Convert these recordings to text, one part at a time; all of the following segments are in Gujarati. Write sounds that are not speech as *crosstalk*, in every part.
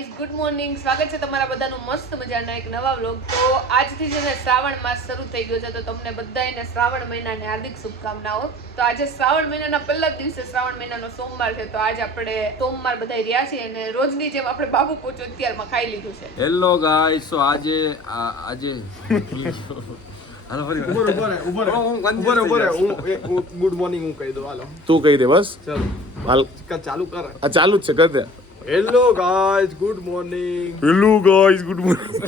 ગાઈઝ ગુડ મોર્નિંગ સ્વાગત છે તમારા બધાનું મસ્ત મજાના એક નવા વ્લોગ તો આજથી છે ને શ્રાવણ માસ શરૂ થઈ ગયો છે તો તમને બધાને શ્રાવણ મહિનાની હાર્દિક શુભકામનાઓ. તો આજે શ્રાવણ મહિનાના પહેલા દિવસે શ્રાવણ મહિનાનો સોમવાર છે તો આજ આપણે સોમવાર બધા રહ્યા છીએ અને રોજની જેમ આપણે બાબુ પોચો અત્યારમાં ખાઈ લીધું છે. હેલો ગાઈસ સો આજે આજે હાલો ફરી ઊભો ઊભો રહે, ઊભો રહે. હું confuse ઊભો રહે, ઊભો રહે. હું ગુડ મોર્નિંગ હું કહી દઉં હાલો. તું કહી દે બસ. ચાલો. હાલ. ચાલુ કર. આ ચાલુ જ છે કર દે. Hello guys good morning hello guys good morning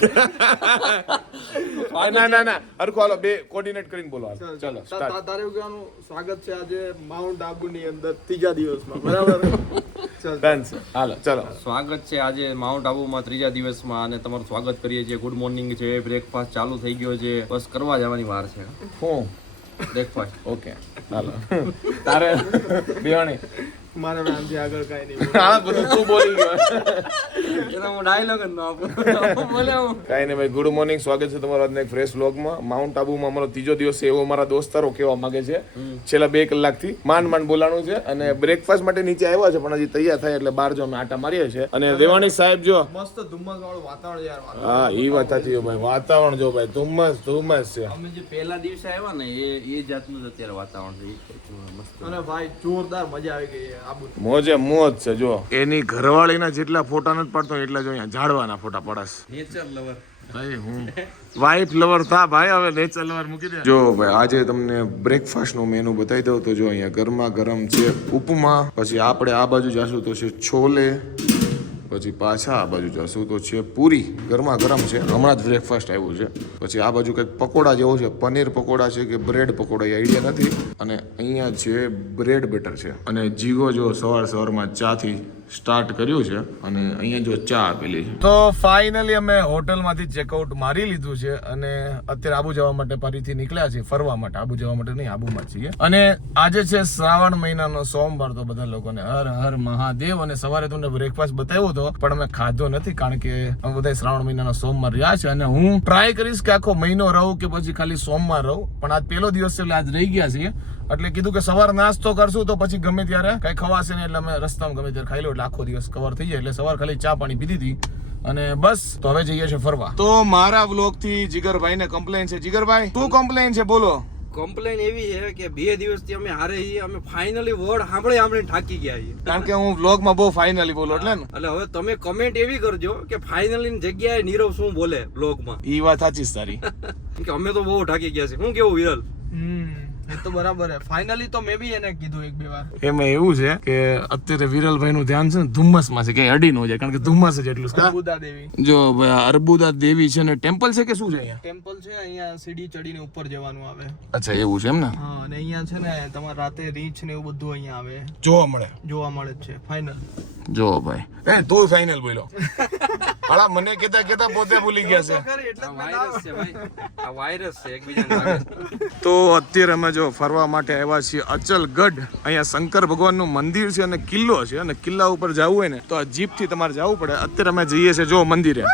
ના ના ના. હરખો હાલો બે કોર્ડિનેટ કરીને બોલો ચાલો તારે એવું સ્વાગત છે આજે માઉન્ટ આબુ ની અંદર ત્રીજા દિવસમાં. બરાબર? *laughs* ચાલ. હાલો ચાલો. સ્વાગત છે આજે માઉન્ટ આબુમાં ત્રીજા દિવસમાં અને તમારું સ્વાગત કરીએ છીએ. ગુડ મોર્નિંગ છે બ્રેકફાસ્ટ ચાલુ થઈ ગયો છે. બસ કરવા જવાની વાર છે. હું? બ્રેકફાસ્ટ ઓકે હાલો. તારે બેવાણી મારે નામથી આગળ કાંઈ નહીં હા બધું તું બોલી ગયો. એનો હું ડાયલોગ જ ન આપું. *laughs* બોલે હું. કાંઈ નહીં ભાઈ ગુડ મોર્નિંગ સ્વાગત છે તમારો આજના એક ફ્રેશ વ્લોગમાં માઉન્ટ આબુમાં અમારો ત્રીજો દિવસ છે એવો મારા દોસ્તારો કહેવા માંગે છે. છેલ્લા બે કલાકથી માંડ માંડ બોલાણું છે અને બ્રેકફાસ્ટ માટે નીચે આવ્યા છે પણ હજી તૈયાર થાય એટલે બહાર જો અમે આટા મારીએ છીએ. અને દેવાણી સાહેબ જો. મસ્ત ધુમ્મસ વાળું વાતાવરણ યાર હા એ વાત સાચી ભાઈ વાતાવરણ જો ભાઈ ધુમ્મસ ધુમ્મસ છે. અમે જે પહેલા દિવસે આવ્યા ને એ એ જાતનું જ અત્યારે વાતાવરણ છે. ઈ મસ્ત. અને ભાઈ જોરદાર મજા આવી ગઈ મોજે મોજ છે જો. એની ઘરવાળીના જેટલા ફોટા નથી પડતો એટલા જો અહીંયા ઝાડવાના ફોટા પડાશ. નેચર લવર ભાઈ હું વાઇફ લવર થા ભાઈ હવે નેચર લવર મૂકી દે. જો ભાઈ આજે તમને બ્રેકફાસ્ટનું મેનુ બતાવી દઉં તો જો અહીંયા ગરમા ગરમ છે ઉપમા પછી આપણે આ બાજુ જાશું તો છે છોલે. પછી પાછા આ બાજુ જશું. તો છે, પૂરી ગરમા ગરમ છે. હમણાં જ બ્રેકફાસ્ટ આવ્યું છે. પછી આ બાજુ કંઈક પકોડા જેવો છે. પનીર પકોડા છે કે બ્રેડ પકોડા, એ આઈડિયા નથી. અને અહીંયા છે બ્રેડ બેટર છે. અને જીગો જો સવાર સવારમાં ચાથી સ્ટાર્ટ કર્યું છે અને અહીંયા જો ચા આપેલી છે. તો ફાઇનલી અમે હોટલમાંથી ચેકઆઉટ મારી લીધું છે અને અત્યારે આબુ જવા માટે ફરીથી નીકળ્યા છીએ, ફરવા માટે. આબુ જવા માટે નહીં, આબુમાં છીએ. અને આજે છે શ્રાવણ મહિનાનો સોમવાર, તો બધા લોકોને હર હર મહાદેવ અને સવારે તમને બ્રેકફાસ્ટ બતાવ્યો હતો પણ અમે ખાધો નથી, કારણ કે અમે બધા શ્રાવણ મહિનાનો સોમવાર રહ્યા છે અને હું ટ્રાય કરીશ કે આખો મહિનો રહું કે પછી ખાલી સોમવાર રહું. પણ આજ પહેલો દિવસ છે એટલે આજ રહી ગયા છીએ. એટલે કીધું કે સવાર નાસ્તો કરશું તો પછી ગમે ત્યારે કઈ ખવાશે નહીં એટલે અમે રસ્તામાં ગમે ત્યારે ખાઈ લો એટલે આખો દિવસ કવર થઈ જાય. એટલે સવાર ખાલી ચા પાણી પીધી હતી અને બસ તો હવે જઈએ છે ફરવા. તો મારા વ્લોગથી જીગરભાઈ ને કમ્પ્લેન છે. જીગરભાઈ શું કમ્પ્લેન છે? બોલો. કમ્પ્લેન એવી છે કે બે દિવસથી અમે હારે છીએ. અમે ફાઇનલી વર્ડ સાંભળી સાંભળી થાકી ગયા છીએ. કારણ કે હું વ્લોગમાં બહુ ફાઇનલી બોલો એટલે ને. એટલે હવે તમે કમેન્ટ એવી કરજો કે ફાઇનલી જગ્યાએ નીરવ શું બોલે બ્લોગમાં ઈ વાત સાચી સારી *laughs* કે અમે તો બહુ થાકી ગયા છે હું કેવું વિરલ? હમ. એ તો બરાબર હે ફાઇનલી તો મે બી એને કીધું એક બે વાર. એમાં એવું છે કે અત્યારે વિરલભાઈ નું ધ્યાન છે ને ધુમ્મસમાં છે કે અડી નો જાય કારણ કે ધુમ્મસ જ એટલું છે. બુદા દેવી. જો ભાઈ અર્બુદા દેવી છે ને ટેમ્પલ છે કે શું છે અહીંયા? ટેમ્પલ છે અહીંયા સીડી ચડીને ઉપર જવાનું આવે. અચ્છા એવું છે એમ ને? હા અને અહીંયા છે ને તમારે રાતે રીચ ને એવું બધું અહીંયા આવે. જોવા મળે. જોવા મળે જ છે. ફાઇનલ જો ભાઈ. એ તું ફાઇનલ બોલો હાલા મને કેતા કેતા પોતે ભૂલી ગયા છે. આ વાયરસ છે ભાઈ. આ વાયરસ છે એકબીજાને તો અત્યારે અમે જો ફરવા માટે આવ્યા છીએ અચલગઢ. અહીંયા શંકર ભગવાનનું મંદિર છે અને કિલ્લો છે અને કિલ્લા ઉપર જવું હોય ને તો આ જીપથી તમારે જવું પડે. અત્યારે અમે જઈએ છીએ જો મંદિરે.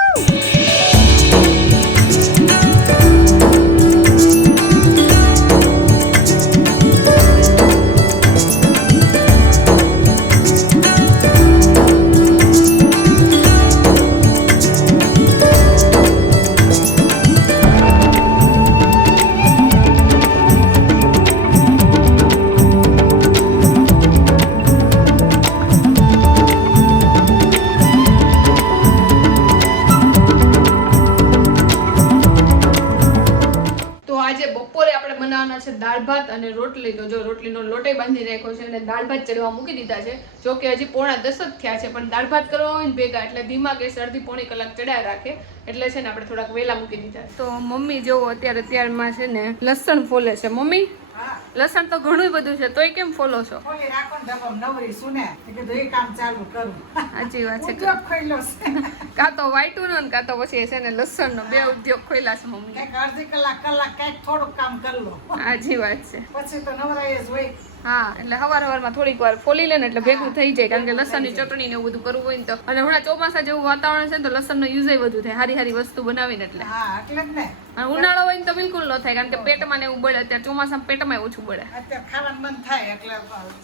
રાખ્યો છે અને દાળ ભાત ચડવા મૂકી દીધા છે. જો કે હજી પોણા દસ જ થયા છે પણ દાળ ભાત કરવા હોય ને ભેગા એટલે ધીમા ગેસ અડધી પોણી કલાક ચડાય રાખે. એટલે છે ને આપણે થોડાક વહેલા મૂકી દીધા. તો મમ્મી જેવો અત્યારે ત્યારમાં છે ને લસણ ફોલે છે. મમ્મી લસણ તો ઘણું બધું છે તોય કેમ ફોલો છો? સાચી વાત છે. કાં તો વાઈટું નો કાં તો પછી છે ને લસણ નો બે ઉદ્યોગ ખોલ્યા છે મમ્મી. અડધી કલાક કલાક કંઈક થોડુંક કામ કરી લો. સાચી વાત છે. પછી તો નવરાય જ હોય. હા એટલે હવાર હવારમાં થોડીક વાર ફોલી લે ને એટલે ભેગું થઈ જાય કારણ કે લસણની ચટણી ને એવું બધું કરવું હોય ને તો. અને હમણાં ચોમાસા જેવું વાતાવરણ છે ને તો લસણનો યુઝ વધુ થાય હારી હારી વસ્તુ બનાવીને એટલે. હા એટલે જ ને. અને ઉનાળો હોય ને તો બિલકુલ ન થાય કારણ કે પેટમાં ને એવું બળે અત્યારે ચોમાસામાં પેટમાં ઓછું બળે. અત્યારે ખાવાનું મન થાય એટલે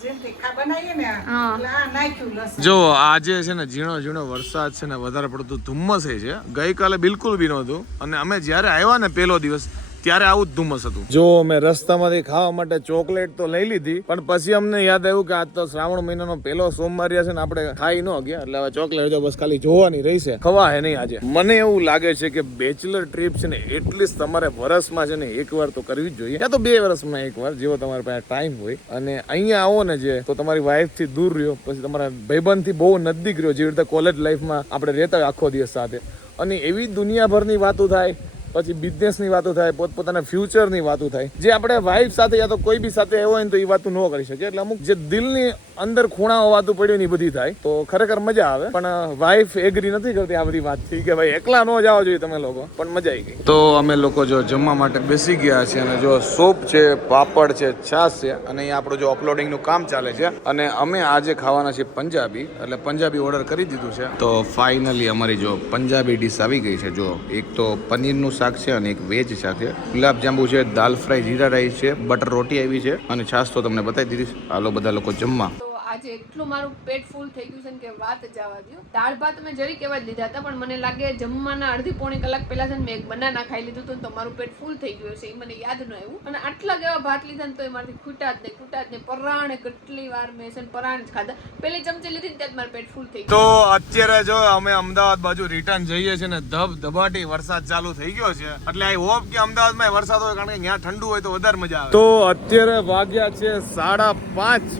જેમથી ખા બનાવીએ ને હા. એટલે આ નાખ્યું લસણ. જો આજે છે ને ઝીણો ઝીણો વરસાદ છે ને વધારે પડતું ધુમ્મસ છે. ગઈકાલે બિલકુલ બી નહોતું. અને અમે જ્યારે આવ્યા ને પહેલો દિવસ ત્યારે આવું જ ધુમ્મસ હતું. જો અમે રસ્તામાંથી ખાવા માટે ચોકલેટ તો લઈ લીધી, પણ પછી અમને યાદ આવ્યું કે આજ તો શ્રાવણ મહિનાનો પહેલો સોમવાર છે ને આપણે ખાઈ ન ગયા. એટલે હવે ચોકલેટ તો બસ ખાલી જોવાની રહી છે. ખવા હે નહીં આજે. મને એવું લાગે છે કે બેચલર ટ્રીપ છે ને, એટલીસ્ટ તમારે વર્ષમાં છે ને એક વાર તો કરવી જ જોઈએ. યા તો બે વર્ષમાં એક વાર જેવો તમારી પાસે ટાઈમ હોય. અને અહીંયા આવો ને જે, તો તમારી વાઈફથી દૂર રહ્યો, પછી તમારા ભાઈબંધથી બહુ નજદીક રહ્યો, જેવી રીતે કોલેજ લાઈફમાં આપણે રહેતા આખો દિવસ સાથે. અને એવી દુનિયાભરની વાતો થાય પછી બિઝનેસની વાતો થાય, પોતપોતાના ફ્યુચરની વાતો થાય. જે આપણે વાઈફ સાથે યા તો કોઈ બી સાથે આવ્યો હોય ને તો એ વાતો ન કરી શકે એટલે અમુક જે દિલની અંદર ખૂણાઓ વાતો પડ્યું ને બધી થાય. તો ખરેખર મજા આવે. પણ વાઈફ એગ્રી નથી કરતી આ બધી વાતથી કે ભાઈ એકલા ન જાઓ જોઈએ તમે લોકો. પણ મજા આવી ગઈ. તો અમે લોકો જો જમવા માટે બેસી ગયા છે અને જો સૂપ છે, પાપડ છે, છાશ છે અને અહીંયા આપણું જો અપલોડિંગનું કામ ચાલે છે અને અમે આજે ખાવાના છીએ પંજાબી. એટલે પંજાબી ઓર્ડર કરી દીધું છે. તો ફાઇનલી અમારી જો પંજાબી ડીશ આવી ગઈ છે જો. એક તો પનીરનું શાક છે અને એક વેજ સાથે ગુલાબજાંબુ ગુલાબ જાંબુ છે, દાલ ફ્રાય, જીરા રાઈસ છે, બટર રોટી આવી છે અને છાશ તો તમને બતાવી દીધી હાલો, બધા લોકો જમવા. આજે એટલું મારું પેટ ફૂલ થઈ ગયું છે ને કે વાત જવા દો દાળ ભાત મેં જરી કેવા જ લીધા હતા પણ મને લાગે જમવાના અડધી પોણી કલાક પહેલા છે ને મેં એક બનાના ખાઈ લીધું હતું તો મારું પેટ ફૂલ થઈ ગયું છે એ મને યાદ ન આવ્યું. અને આટલા કેવા ભાત લીધા ને તો એ મારાથી ખૂટા જ નહીં ખૂટા જ નહીં. પરાણે કેટલી વાર મેં છે ને પરાણે જ ખાધા. પેલી ચમચી લીધી ને ત્યાં જ મારું પેટ ફૂલ થઈ ગયું. તો અત્યારે જો અમે અમદાવાદ બાજુ રિટર્ન જઈએ છીએ ને ધબ ધબાટી વરસાદ ચાલુ થઈ ગયો છે. એટલે આઈ હોપ કે અમદાવાદમાં વરસાદ હોય કારણ કે ત્યાં ઠંડુ હોય તો વધારે મજા આવે. તો અત્યારે વાગ્યા છે સાડા પાંચ.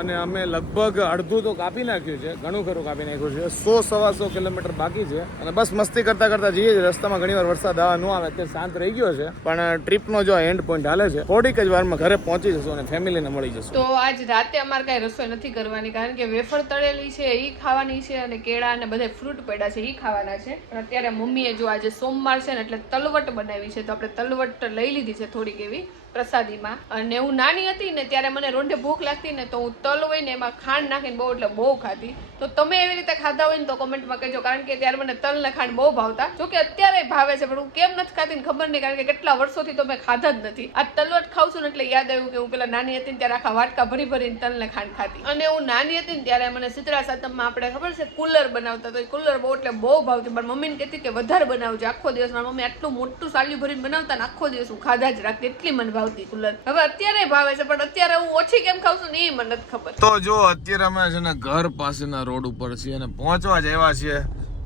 અને અમે લગભગ અડધું તો કાપી નાખ્યું છે, ઘણું ખરું કાપી નાખ્યું છે. સો સવા સો કિલોમીટર બાકી છે અને બસ મસ્તી કરતા કરતા જઈએ રસ્તામાં ઘણીવાર વરસાદ આવા ન આવે, અત્યારે શાંત રહી ગયો છે. પણ ટ્રીપનો જો એન્ડ પોઈન્ટ હાલે છે, થોડીક જ વારમાં ઘરે પહોંચી જશું અને ફેમિલીને મળી જશું. તો આજ રાતે અમારે કાંઈ રસોઈ નથી કરવાની, કારણ કે વેફર તળેલી છે એ ખાવાની છે અને કેળા અને બધા ફ્રૂટ પડ્યા છે એ ખાવાના છે. પણ અત્યારે મમ્મીએ જો આજે સોમવાર છે ને એટલે તલવટ બનાવી છે, તો આપણે તલવટ લઈ લીધી છે થોડીક એવી. પ્રસાદીમાં. અને હું નાની હતી ને ત્યારે મને રોંઢે ભૂખ લાગતી ને તો હું તલ હોય ને એમાં ખાંડ નાખીને બહુ એટલે બહુ ખાતી તો તમે એવી રીતે ખાધા હોય ને તો કોમેન્ટમાં કહેજો, કારણ કે ત્યારે મને તલ ને ખાંડ બહુ ભાવતા. જો કે અત્યારે ભાવે છે, પણ હું કેમ નથી ખાતી ખબર નહીં, કારણ કે કેટલા વર્ષોથી તો મેં ખાધા જ નથી. આ તલવટ ખાઉં છું ને એટલે યાદ આવ્યું કે હું પેલા નાની હતી ત્યારે આખા વાટકા ભરી ભરીને તલ ને ખાંડ ખાતી અને હું નાની હતી ને ત્યારે મને સિતરા સાતમમાં આપણે ખબર છે, કુલર બનાવતા તો કુલર બહુ એટલે બહુ ભાવતી. પણ મમ્મીને કહેતી કે વધારે બનાવજો. આખો દિવસ મારી મમ્મી આટલું મોટું સાલ્યું ભરીને બનાવતા ને આખો દિવસ હું ખાધા જ રાખતી. એટલી મને ભાવતી કુલર હવે અત્યારે ભાવે છે પણ અત્યારે હું ઓછી કેમ ખાઉં છું ને એ મને નથી ખબર. તો જો અત્યારે અમે છે ને ઘર પાસેના રોડ ઉપર છીએ અને પહોંચવા જ આવ્યા છીએ.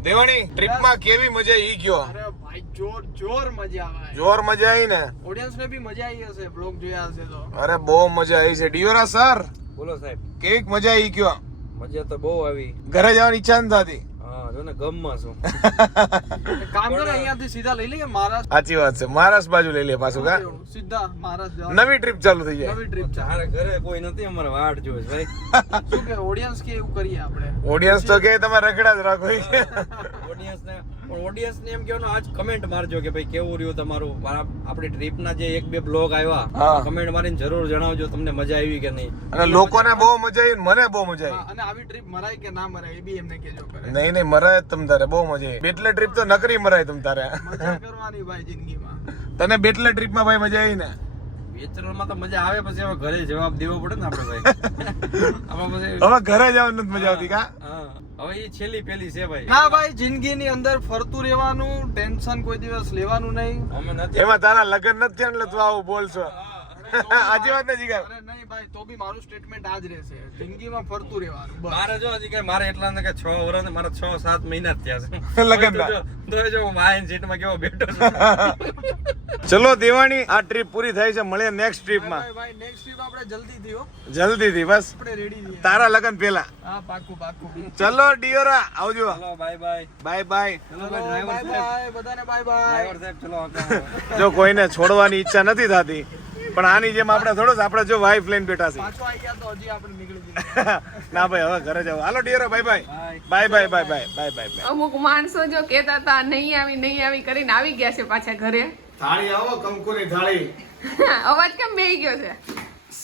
દેવાણી ટ્રીપમાં કેવી મજા ઈ ગયો? અરે ભાઈ જોર જોર મજા આવે. જોર મજા આવી ને? ઓડિયન્સ ને બી મજા આવી હશે બ્લોગ જોયા હશે તો. અરે બહુ મજા આવી છે. ડિયોરા સર બોલો સાહેબ. કેવીક મજા આવી ગયો? મજા તો બહુ આવી. ઘરે જવાની ઈચ્છા નથી થતી. હા જો ને ગમમાં છું. *laughs* કામ કરે અહીંયાથી સીધા લઈ લઈએ મહારાષ્ટ્ર સાચી વાત છે. મહારાષ્ટ્ર બાજુ લઈ લે પાછું કા? સીધા મહારાષ્ટ્ર નવી ટ્રીપ ચાલુ થઈ જાય. નવી ટ્રીપ છે તારે ઘરે કોઈ નથી અમારે વાટ જોવે છે ભાઈ. *laughs* શું કે ઓડિયન્સ કે એવું કરીએ આપણે? ઓડિયન્સ તો કે તમે રખડા જ રાખો. *laughs* ઓડિયન્સ ને પણ ઓડિયન્સ ને એમ કહેવાનું આજ કમેન્ટ મારજો કે ભાઈ કેવું રહ્યું તમારું? મારા આપણી ટ્રીપ ના જે એક બે બ્લોગ આવ્યા કમેન્ટ મારીને જરૂર જણાવજો તમને મજા આવી કે નહીં. અને લોકોને બહુ મજા આવી મને બહુ મજા આવી. અને આવી ટ્રીપ મરાય કે ના મરાય એ બી એમને કેજો કરે નહીં નહીં મરાય તમ તારે બહુ મજા આવી. બેટલે ટ્રીપ તો નકરી મરાય તમ તારે. મજા કરવાની ભાઈ જિંદગીમાં. તને બેટલે ટ્રીપમાં ભાઈ મજા આવી ને? વેચરલમાં તો મજા આવે પછી હવે ઘરે જવાબ દેવો પડે ને આપણે ભાઈ. *laughs* *laughs* હવે ઘરે જવાનું નથી મજા આવતી કા? હા. હવે એ છેલ્લી પેલી છે ભાઈ. ના ભાઈ જિંદગીની અંદર ફરતું રહેવાનું ટેન્શન કોઈ દિવસ લેવાનું નહીં. અમે નથી એમાં તારા લગ્ન નથી થયા ને એટલે તું આવું બોલશો. આજે *laughs* વાત નથી નહીં ભાઈ તો બી મારું સ્ટેટમેન્ટ આ જ રહેશે. જિંદગીમાં ફરતું રહેવાનું. મારે જો હજી કે મારે એટલા કે છ વર્ષ મારે છ સાત મહિના થયા છે. *laughs* લગન તો જો- હું સીટમાં કેવો બેઠો *laughs* ચલો દેવાણી આ ટ્રીપ પૂરી થઈ છે. મળીએ નેક્સ્ટ ટ્રીપમાં ભાઈ ભાઈ નેક્સ્ટ ટ્રીપ આપણે જલ્દી થયો જલ્દી થી બસ. આપણે રેડી છીએ તારા લગન પહેલા. હા પાકું પાકું. ચલો ડિયોરા આવજો. ચલો બાય બાય બાય બાય ચલો ડ્રાઈવર સાહેબ. બધાને બાય બાય ડ્રાઈવર સાહેબ ચલો જો કોઈને છોડવાની ઈચ્છા નથી થતી પણ આની જેમ આપણે થોડો આપણે જો વાઈફ લઈને બેઠા છે પાછો આવી ગયા તો હજી આપણે નીકળી *laughs* ના ભાઈ હવે ઘરે જાવ. હાલો ડિયરો bye bye bye bye bye bye bye bye bye અમુક માણસો જો કહેતા હતા નહીં આવી નહીં આવી કરીને આવી ગયા છે પાછા ઘરે. થાળી આવો કંકુની થાળી. *laughs* અવાજ કેમ બેહી ગયો છે?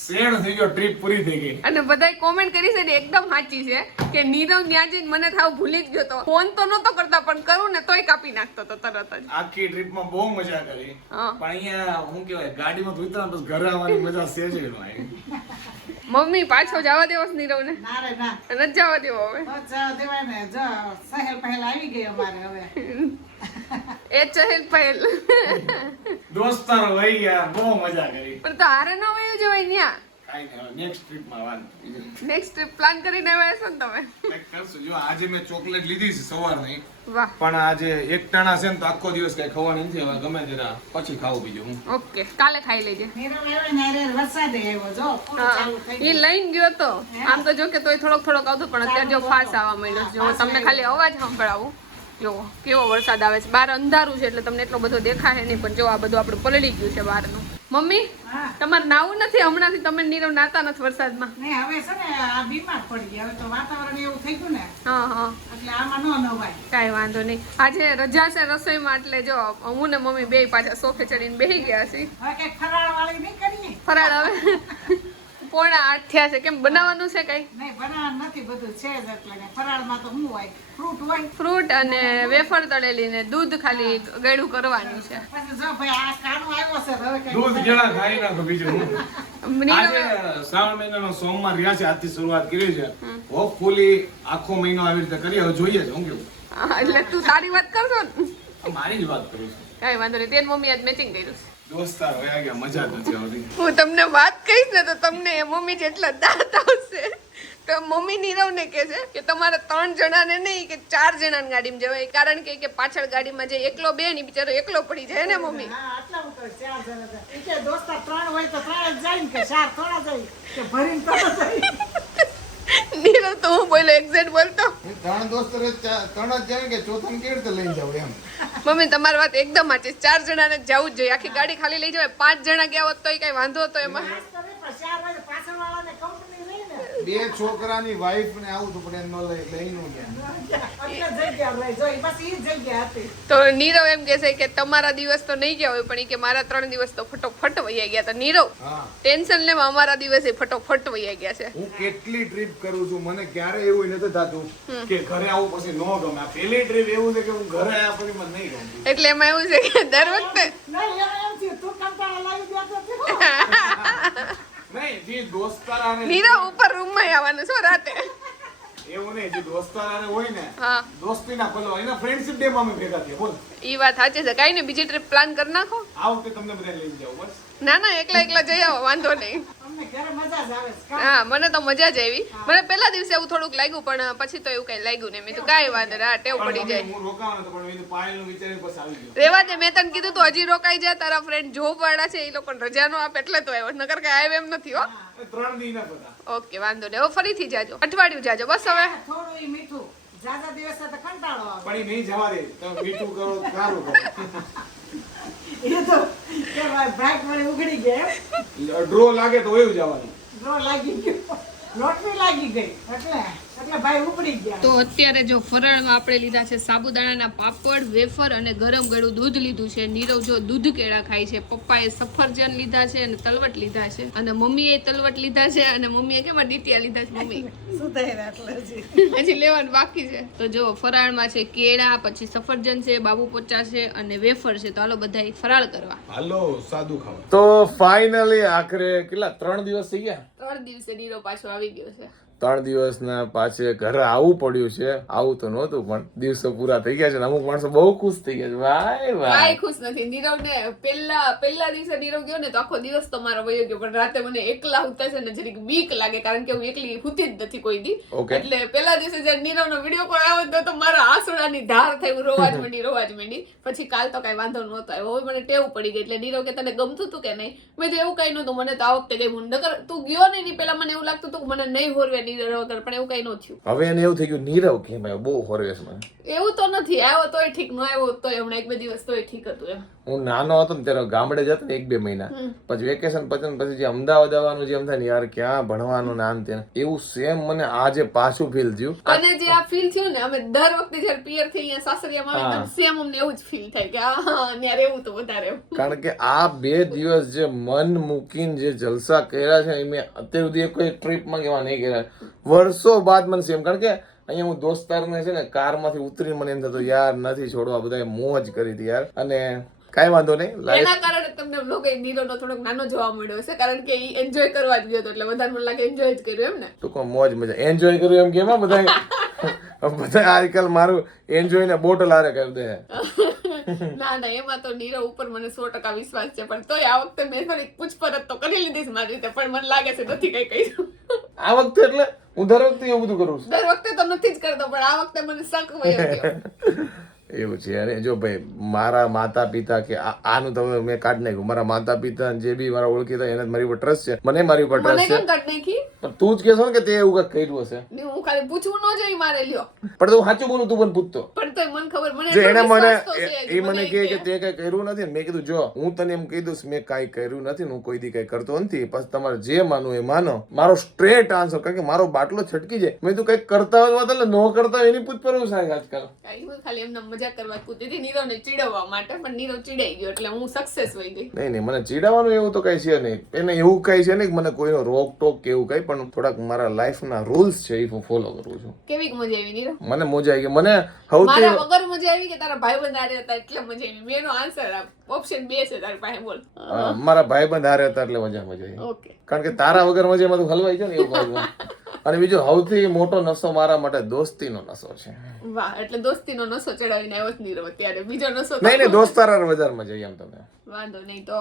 શેણ થઈ ગયો ટ્રીપ પૂરી થઈ ગઈ. અને બધાય કોમેન્ટ કરી છે ને એકદમ સાચી છે કે નીરવ ત્યાં જઈને મને થાવ ભૂલી જ ગયો તો. ફોન તો નતો કરતા પણ કરું ને તોય કાપી નાખતો તો તરત જ. આખી ટ્રીપમાં બહુ મજા કરી. પણ અહીંયા હું કહેવાય ગાડીમાં તો ઉતરા બસ ઘરે આવવાની મજા સેજે ન મમ્મી પાછો જવા દેવો છે નીરવને? ના રે ના. જવા દેવો હવે? જવા દેવાય ને જો સહેલ પહેલ આવી ગઈ અમારે હવે. *laughs* એ ચહેલ પહેલ. દોસ્તારો વહી ગયા બહુ મજા કરી. પણ તો હારે ન વયું જવાય ત્યાં નેક્સ્ટ ટ્રીપમાં વાત નેક્સ્ટ ટ્રીપ પ્લાન કરીને આવ્યા છો ને તમે? કરશું. જો આજે મેં ચોકલેટ લીધી છે સવારની. વાહ. પણ આજે એક ટાણા છે ને તો આખો દિવસ કઈ ખાવાની નથી. હવે ગમે તેના પછી ખાવું બીજું હું. ઓકે કાલે ખાઈ લેજે. એ લઈને ગયો તો. આમ તો જો કે તોય થોડોક થોડોક આવતો પણ અત્યારે જો ફાસ આવવા માંડ્યો જો તમને ખાલી અવાજ સંભળાવું. જો કેવો વરસાદ આવે છે? બહાર અંધારું છે એટલે તમને એટલો બધો દેખાય નહીં પણ જો આ બધું આપણું પલળી ગયું છે બહારનું. મમ્મી તમારે નાવું નથી? હમણાંથી તમે નીરવ નાતા નથી વરસાદમાં? ને હવે છે ને આ બીમાર પડી ગયા. હવે તો વાતાવરણ એવું થઈ ગયું ને હા હા. એટલે આમાં ન નવાય. કાંઈ વાંધો નહીં. આજે રજા છે રસોઈમાં એટલે જો હું ને મમ્મી બે પાછા સોફે ચડીને બેસી ગયા છીએ. ફરાળ વાળી નહીં કરીએ. ફરાળ હવે પોણા આઠ થયા છે. કેમ બનાવવાનું છે કઈ? નહીં બનાવવાનું નથી બધું છે જ એટલે ફરાળમાં તો શું હોય? ફ્રૂટ હોય? ફ્રૂટ અને વેફર તળેલી ને દૂધ ખાલી ગળું કરવાનું છે. જો ભાઈ આ કાણું આવ્યો છે હવે કઈ દૂધ કેળા ખાઈ નાખો બીજું આજે શ્રાવણ મહિનાનો સોમવાર રહ્યા છે આજથી શરૂઆત કરી છે. હોપફુલી આખો મહિનો આવી રીતે હવે જોઈએ છે હું કેવું? એટલે તું તારી વાત કરશો મારી જ વાત કરું છું. કઈ વાંધો નહીં તેની મમ્મી આજ મેચિંગ કર્યું છે. દોસ્તાર વયા ગયા મજા નથી આવતી. હું તમને વાત કહીશ ને તો તમને એ મમ્મી જેટલા દાંત આવશે. તો મમ્મી નીરવને કહે છે કે તમારે ત્રણ જણાને નહીં કે ચાર જણાની ગાડીમાં જવાય. કારણ કે કે પાછળ ગાડીમાં જે એકલો બે ની બિચારો એકલો પડી જાય ને મમ્મી. આટલા હું ચાર જણા જાય. દોસ્તાર ત્રણ હોય તો ત્રણ જ જાય ને કે ચાર થોડા જાય કે ભરીને તો જાય. નીરવ તો હું બોલો એક્ઝેક્ટ બોલતો ત્રણ દોસ્ત ત્રણ જ જાય કે ચોથા કેવી રીતે લઈ જાવ એમ? મમ્મી તમારી વાત એકદમ સાચી ચાર જણાને જ જવું જ જોઈએ. આખી ગાડી ખાલી લઈ જવાય. પાંચ જણા ગયા હોત તો કઈ વાંધો હતો એમાં. બે છોકરાની વાઈફ ને આવું તો પણ એમ ન લઈ લઈ નું ગયા એટલે જગ્યા લઈ જોઈ બસ ઈ જ જગ્યા હતી તો નીરવ એમ કે છે કે તમારા દિવસ તો નહીં ગયા હોય પણ ઈ કે મારા ત્રણ દિવસ તો ફટોફટ વૈયા ગયા તો નીરવ ટેન્શન લેવા અમારા દિવસે ફટોફટ વૈયા ગયા છે. હું કેટલી ટ્રીપ કરું છું મને ક્યારે એવું નથી થતું કે ઘરે આવું પછી નો ગમે. પેલી ટ્રીપ એવું છે કે હું ઘરે આવ્યા પછી મને નહીં ગમે એટલે એમાં એવું છે કે દર વખતે નહીં એમ છે તું કંટાળા લાવી દેતો *laughs* નીરવ ઉપર રૂમમાં આવવાનું છો રાતે. એવું નહીં જે દોસ્તારાને હોય ને હા. દોસ્તીના પલો એના ફ્રેન્ડશિપ ડે માં અમે ભેગા થયા બોલ. ઈ વાત સાચી છે. કાઈ નહીં બીજી ટ્રીપ પ્લાન કરી નાખો. આ વખતે તમને બધા લઈ જાવ બસ. ના ના એકલા એકલા જઈ આવો વાંધો નહીં. હા મને તો મજા જ આવી. મને પહેલા દિવસે એવું થોડુંક લાગ્યું પણ પછી તો એવું કઈ લાગ્યું નહીં. મેં તો કાંઈ વાંધો નહીં હા ટેવ પડી જાય. મમ્મી, હું રોકાવાનો હતો પણ એનું પાયલનું વિચારીને પછી આવી ગયો. રેવા દે મેં તને કીધું તું હજી રોકાઈ જાય તારા ફ્રેન્ડ જોબ વાળા છે એ લોકોને રજા નો આપે એટલે તો આવ્યો. નકર કઈ આવ્યો એમ નથી હો. ના ઓકે વાંધો નહીં. હવે ફરીથી જાજો. અઠવાડિયું જાજો. બસ હવે. થોડું મીઠું. જાજા દિવસે તો કંટાળો આવે. પણ નહીં જવા દે. તમે મીઠું કરો સારું કરો. એ તો ભાઈ ઉઘડી ગયા ડ્રો લાગે તો એવું જવાનું. ડ્રો લાગી ગયો. લોટરી લાગી ગઈ એટલે. તો અત્યારે જો ફરાળમાં આપણે લીધા છે સાબુદાણાના પાપડ વેફર અને ગરમ ગળું દૂધ લીધું છે. નીરવ જો દૂધ કેળા ખાય છે. પપ્પાએ સફરજન લીધા છે અને તલવટ લીધા છે. અને મમ્મીએ તલવટ લીધા છે અને મમ્મીએ કેમ ડીટિયા લીધા છે મમ્મી? હજી? હજી લેવાનું બાકી છે. તો જો ફરાળમાં છે કેળા પછી સફરજન છે બાબુ પોચા છે અને વેફર છે. તો હાલો બધા ફરાળ કરવા. હાલો સાદું ખાવા તો ફાઇનલી આખરે કેટલા? ત્રણ દિવસ થઈ ગયા? ત્રણ દિવસે નીરવ પાછો આવી ગયો છે. ત્રણ દિવસના પાછે ઘરે આવવું પડ્યું છે. આવું તો નહોતું પણ દિવસો પૂરા થઈ ગયા છે અમુક માણસો બહુ ખુશ થઈ ગયા છે. વાય વાય. ખુશ નથી. નીરવ ને પેલા પેલા દિવસે નીરવ ગયો ને તો આખો દિવસ તો મારો વયો ગયો પણ રાતે મને એકલા હુતા છે ને જરીક બીક લાગે કારણ કે હું એકલી હુતી જ નથી કોઈ દી. એટલે પેલા દિવસે જયારે નીરવ નો વીડિયો કોલ આવ્યો તો મારા આંસુડાની ધાર થઈ હું રોવા જ *laughs* માંડી રોવા જ માંડી. પછી કાલ તો કઈ વાંધો નહોતો આવ્યો. હવે મને ટેવ પડી ગઈ એટલે નીરવ કે તને ગમતું હતું કે નહીં? મેં તો એવું કઈ નહોતું મને તો આ વખતે ગઈ હું નકર તું ગયો ને એની પેલા મને એવું લાગતું હતું કે મને નહીં હોરવે નીરવ વગર પણ એવું કઈ ન થયું. હવે એને એવું થઈ ગયું નીરવ કેમ આવ્યો? બહુ હોરવેશ મને. એવું તો નથી આવ્યો તોય ઠીક ન આવ્યો તો હમણાં એક બે દિવસ તોય ઠીક હતું એમ. હું નાનો હતો ને ત્યારે ગામડે જતો ને એક બે મહિના. પછી વેકેશન પછી પછી જે અમદાવાદ આવવાનું જેમ થાય ને યાર ક્યાં ભણવાનું નામ તેને એવું સેમ મને આજે પાછું ફીલ થયું. અને જે આ ફીલ થયું ને અમે દર વખતે જયારે પિયરથી અહીંયા સાસરિયામાં આવે સેમ અમને એવું જ ફીલ થાય કે આ ને એવું તો વધારે. કારણ કે આ બે દિવસ જે મન મૂકીને જે જલસા કર્યા છે એ મેં અત્યાર સુધી કોઈ ટ્રીપમાં કેવા નહીં કર્યા. વર્ષો બાદ મને સેમ કારણ કે અહીંયા હું દોસ્તારને છે ને કારમાંથી ઉતરી મને એમ થતો યાર નથી છોડવા બધા મોજ કરી હતી યાર. અને કાંઈ વાંધો નહીં એના કારણે તમને લોકો નીરોનો થોડોક નાનો જોવા મળ્યો છે કારણ કે ઈ એન્જોય કરવા જ ગયો હતો એટલે વધારે મને લાગે એન્જોય જ કર્યું એમ ને. ટૂંકમાં મોજ મજા. એન્જોય કર્યું એમ કેમ બધા બધા *laughs* આજકાલ મારું એન્જોય ને બોટલ આરે કરી દે. *laughs* ના ના એમાં તો નીરવ ઉપર મને સો ટકા વિશ્વાસ છે પણ તોય આ વખતે મેં થોડીક પૂછપરછ તો કરી લીધી મારી રીતે પણ મને લાગે છે નથી કઈ કહ્યું આ વખતે એટલે હું દર વખતે એવું બધું કરું છું. દર વખતે તો નથી જ કરતો પણ આ વખતે મને શક *laughs* એવું છે. અને જો ભાઈ મારા માતા પિતા કે આનું તમે મેં કાઢી નાખ્યું. મારા માતા પિતા જે બી મારા ઓળખીતા એને મારી ઉપર ટ્રસ્ટ છે. મને મારી ઉપર ટ્રસ્ટ છે. પણ તું જ કહેશો ને કે તે એવું કઈ કર્યું હશે. ને હું ખાલી પૂછવું ન જોઈએ મારે લ્યો. પણ તું સાચું બોલું તું પણ પૂછતો. પણ તોય મને ખબર મને જો એને મને. એ મને કહે કે તે કઈ કર્યું નથી મેં કીધું જો હું તને એમ કહી દઉં મેં કાંઈ કર્યું નથી હું કોઈ દી કઈ કરતો નથી. પછી તમારે જે માનવું એ માનો. મારો સ્ટ્રેટ આન્સર કારણ કે મારો બાટલો છટકી જાય. મેં તું કઈ કરતા હોય એટલે ન કરતા એની પૂછ પર આજકાલ કાંઈ હું ખાલી એમને મજાક કરવા પૂછતી હતી. નીરવને ચીડવવા માટે પણ નીરવ ચીડાઈ ગયો એટલે હું સક્સેસ હોય ગઈ. નહીં નહીં મને ચીડાવવાનું એવું તો કઈ છે નહીં. એને એવું કઈ છે નહીં મને કોઈનો રોક ટોક કે એવું કઈ. પણ થોડાક મારા લાઈફના રૂલ્સ છે એ હું ફોલો કરું છું. કેવી મજા આવી નીરવ? મને મજા આવી ગઈ. મને સૌથી મારા વગર મજા આવી કે તારા ભાઈ બંધ હારે હતા એટલે મજા આવી. મેનો આન્સર આપ ઓપ્શન બે છે તારી પાસે બોલ. અ, મારા ભાઈબંધ હારે હતા એટલે મજા મજા આવી. ઓકે કારણ કે તારા વગર મજામાં તું હલવાઈ જાય ને એવું *laughs* છું. અને બીજો સૌથી મોટો નસો મારા માટે દોસ્તીનો નસો છે. વાહ એટલે દોસ્તીનો નસો ચડાવીને આવ્યો જ નીરવ બીજો નસો નહીં નહીં દોસ્તાર બજારમાં જઈએ એમ તમે. વાંધો નહીં તો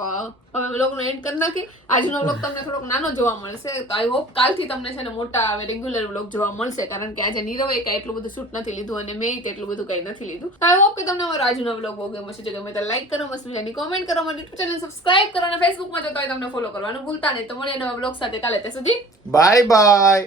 હવે બ્લોગનો એન્ડ કરી નાખી આજનો બ્લોગ તમને થોડોક નાનો જોવા મળશે. તો આઈ હોપ કાલથી તમને છે ને મોટા હવે રેગ્યુલર બ્લોગ જોવા મળશે કારણ કે આજે નીરવે કાંઈ એટલું બધું શૂટ નથી લીધું અને મેં એટલું બધું કઈ નથી લીધું. તો આઈ હોપ કે તમને અમારો આજનો બ્લોગ બહુ ગમ્યો છે જો ગમે તો લાઈક કરો મસ્ત મજાની કોમેન્ટ કરો મારી યુટ્યુબ ચેનલ સબસ્ક્રાઇબ કરો અને ફેસબુકમાં જોતા હોય તમને ફોલો કરવાનું ભૂલતા નહીં. તો મળીએ નવા બ્લોગ સાથે કાલે ત્યાં સુધી. Bye bye